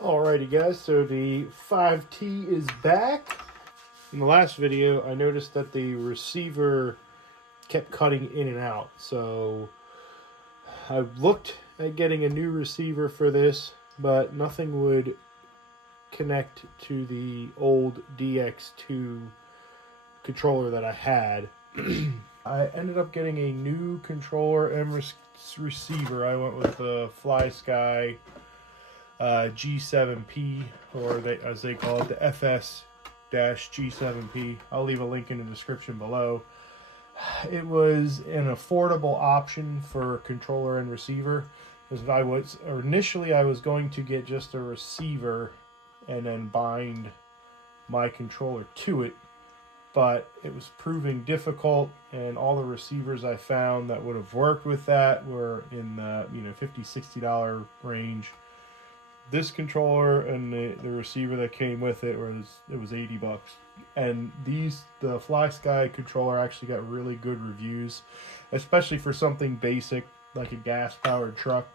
Alrighty guys, so the 5T is back. In the last video, I noticed that the receiver kept cutting in and out. So I looked at getting a new receiver for this, but nothing would connect to the old DX2 controller that I had. I ended up getting a new controller and receiver. I went with the FlySky G7P, or as they call it, the FS-G7P. I'll leave a link in the description below. It was an affordable option for controller and receiver, because I was going to get just a receiver and then bind my controller to it, but it was proving difficult, and all the receivers I found that would have worked with that were in the $50-$60 range. This controller and the receiver that came with it was $80, and the FlySky controller actually got really good reviews, especially for something basic like a gas-powered truck.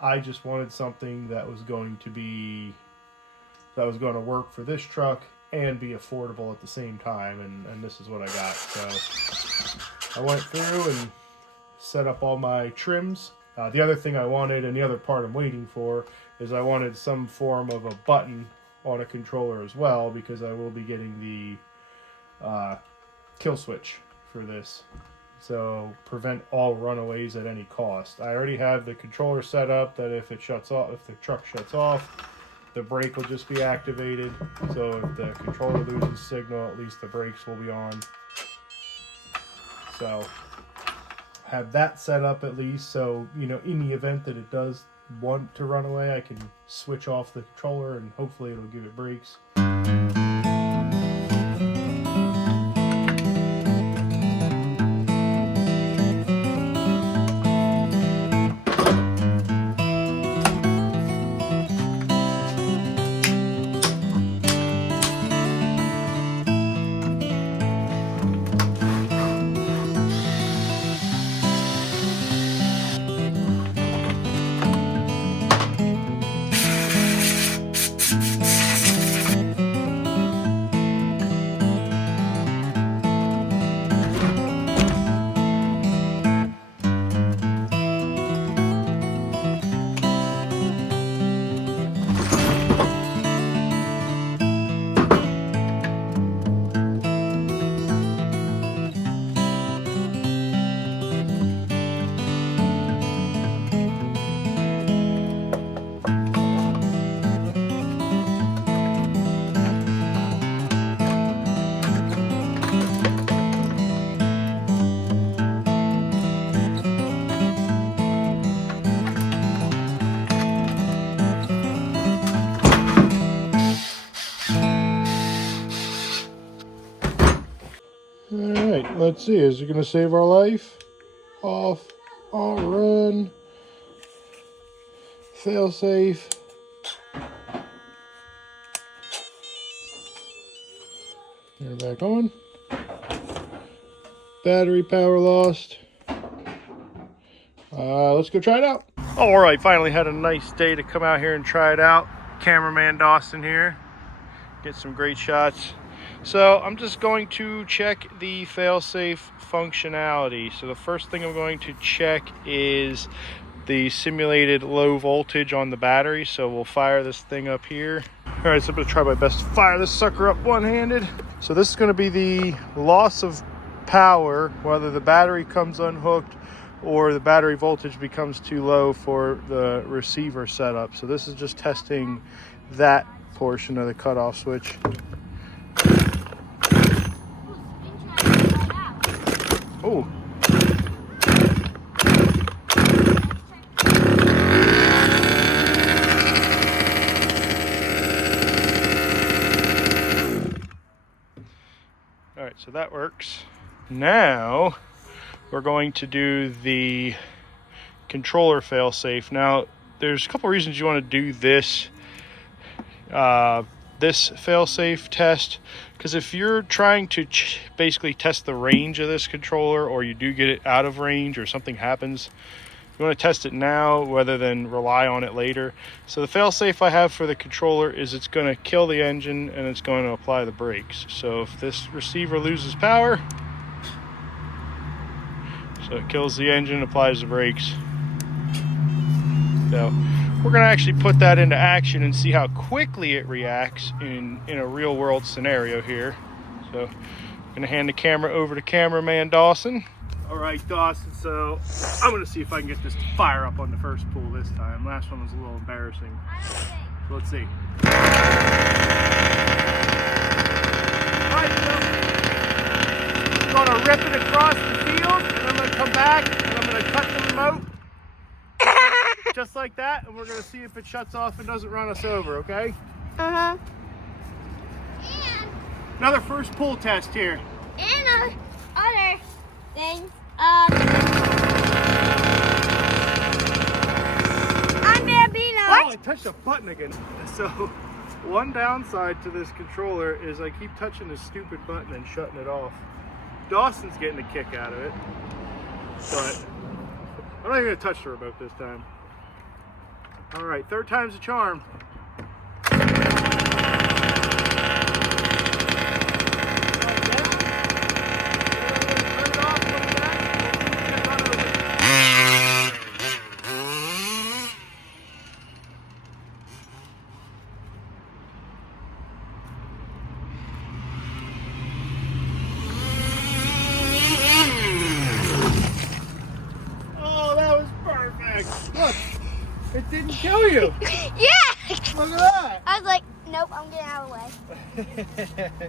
I just wanted something that was going to work for this truck and be affordable at the same time, and this is what I got. So I went through and set up all my trims. The other thing I wanted, and the other part I'm waiting for, is I wanted some form of a button on a controller as well, because I will be getting the kill switch for this. So prevent all runaways at any cost. I already have the controller set up that if the truck shuts off, the brake will just be activated. So if the controller loses signal, at least the brakes will be on. So have that set up at least, so in the event that it does want to run away, I can switch off the controller and hopefully it'll give it brakes. Alright, let's see. Is it going to save our life? Off, on, run, fail safe. They're back on. Battery power lost. Let's go try it out. Alright, finally had a nice day to come out here and try it out. Cameraman Dawson here. Get some great shots. So I'm just going to check the failsafe functionality. So the first thing I'm going to check is the simulated low voltage on the battery. So we'll fire this thing up here. All right, so I'm gonna try my best to fire this sucker up one-handed. So this is gonna be the loss of power, whether the battery comes unhooked or the battery voltage becomes too low for the receiver setup. So this is just testing that portion of the cutoff switch. Oh. All right, so that works. Now we're going to do the controller failsafe. Now there's a couple reasons you want to do this this failsafe test, because if you're trying to basically test the range of this controller, or you do get it out of range or something happens, You want to test it now rather than rely on it later. So the failsafe I have for the controller is it's going to kill the engine and it's going to apply the brakes. So if this receiver loses power, so it kills the engine, applies the brakes. So we're going to actually put that into action and see how quickly it reacts in a real world scenario here. So I'm going to hand the camera over to cameraman Dawson. All right, Dawson, so I'm going to see if I can get this to fire up on the first pull this time. Last one was a little embarrassing. So let's see. All right, so I'm going to rip it across the field, and I'm going to come back, and I'm going to cut the remote. Just like that, and we're going to see if it shuts off and doesn't run us over, okay? Uh-huh. Another first pull test here. And other things. I'm Bambino. Oh, I touched a button again. So, one downside to this controller is I keep touching this stupid button and shutting it off. Dawson's getting a kick out of it, but I'm not even going to touch the remote this time. All right, third time's a charm. Look, it didn't kill you. Yeah. Look at that. I was like, nope, I'm getting out of the way.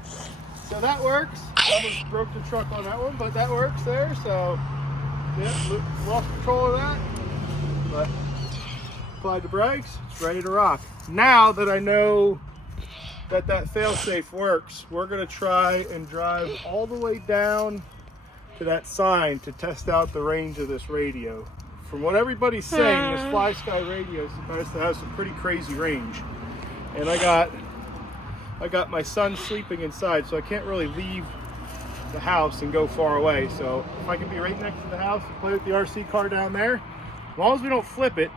So that works. Almost broke the truck on that one, but that works there. So, yeah, lost control of that. But applied the brakes, it's ready to rock. Now that I know that failsafe works, we're going to try and drive all the way down to that sign to test out the range of this radio. From what everybody's saying, this Fly Sky radio is supposed to have some pretty crazy range. And I got my son sleeping inside, so I can't really leave the house and go far away. So if I can be right next to the house and play with the RC car down there, as long as we don't flip it,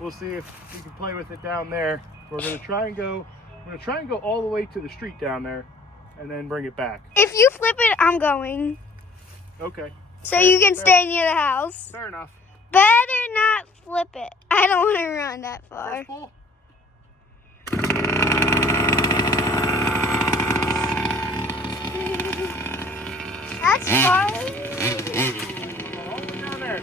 we'll see if we can play with it down there. We're gonna try and go all the way to the street down there and then bring it back. If you flip it, I'm going. Okay. So you can stay near the house. Fair enough. Better not flip it. I don't want to run that far. First pull. That's far. All the way down there.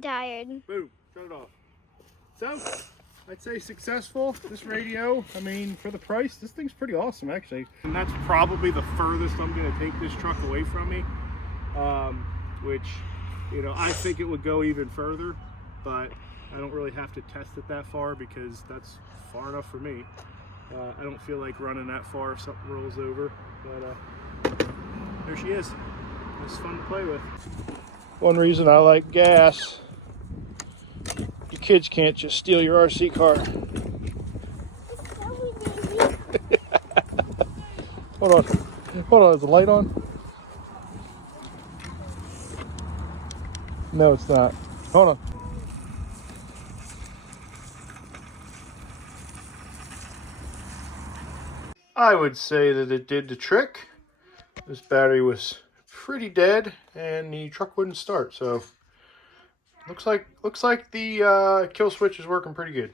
tired. Boom, shut it off. So, I'd say successful. This radio, I mean, for the price, this thing's pretty awesome, actually. And that's probably the furthest I'm going to take this truck away from me. which, you know, I think it would go even further, but I don't really have to test it that far because that's far enough for me. I don't feel like running that far if something rolls over, but there she is. It's fun to play with. One reason I like gas, your kids can't just steal your RC car. Hold on. Hold on, is the light on? No, it's not. Hold on. I would say that it did the trick. This battery was pretty dead and the truck wouldn't start, so looks like the kill switch is working pretty good.